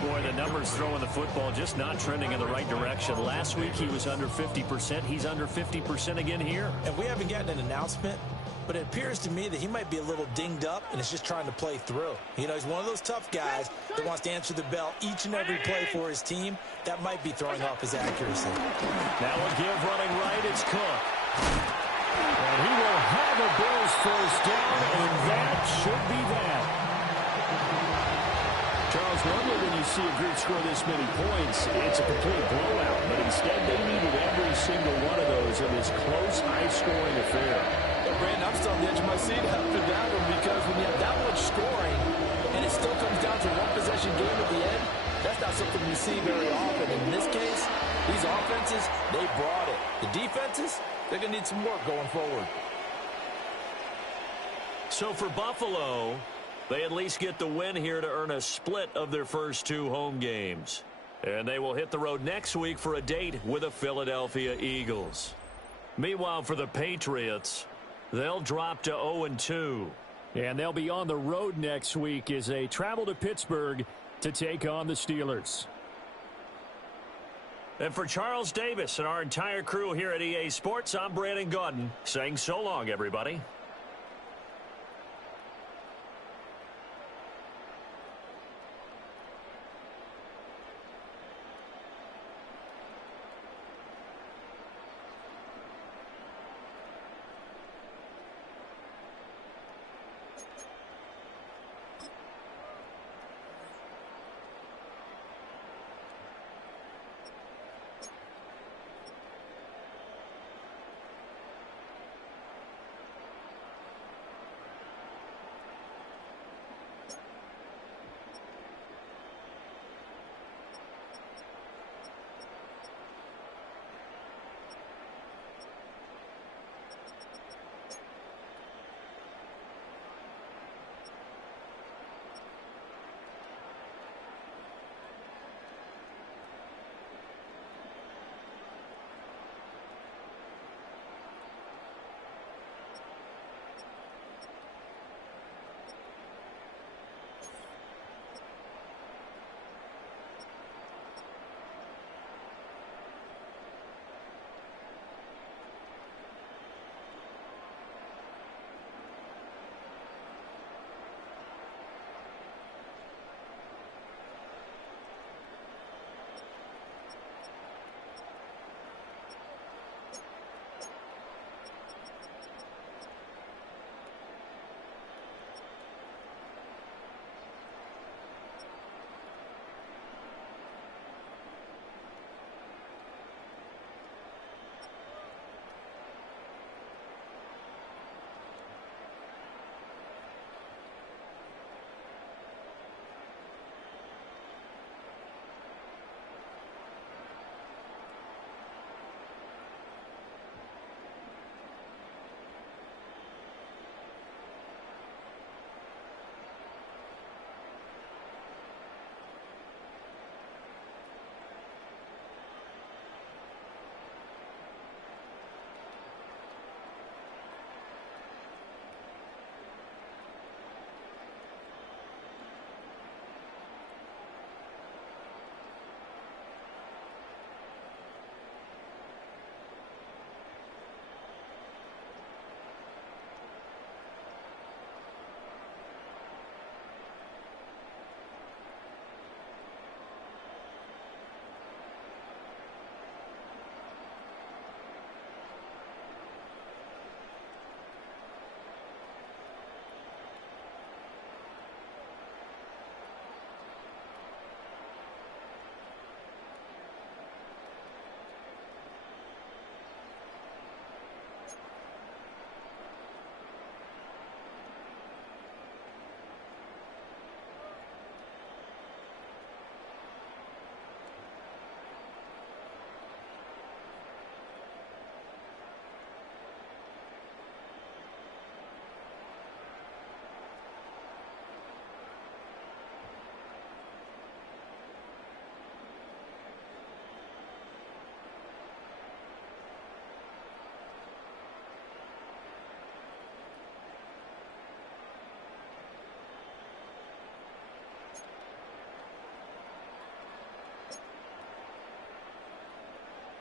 Boy, the numbers throwing the football just not trending in the right direction. Last week he was under 50%. He's under 50% again here. And we haven't gotten an announcement, but it appears to me that he might be a little dinged up and is just trying to play through. You know, he's one of those tough guys that wants to answer the bell each and every play for his team. That might be throwing off his accuracy. Now a give running right, it's Cook. And he will have a Bills first down, and that should normally when you see a group score this many points, it's a complete blowout. But instead, they needed every single one of those in this close, high-scoring affair. Well, Brandon, I'm still on the edge of my seat after that one because when you have that much scoring and it still comes down to one-possession game at the end, that's not something we see very often. In this case, these offenses, they brought it. The defenses, they're going to need some work going forward. So for Buffalo, they at least get the win here to earn a split of their first 2 home games. And they will hit the road next week for a date with the Philadelphia Eagles. Meanwhile, for the Patriots, they'll drop to 0-2. And they'll be on the road next week as they travel to Pittsburgh to take on the Steelers. And for Charles Davis and our entire crew here at EA Sports, I'm Brandon Gaudin saying so long, everybody.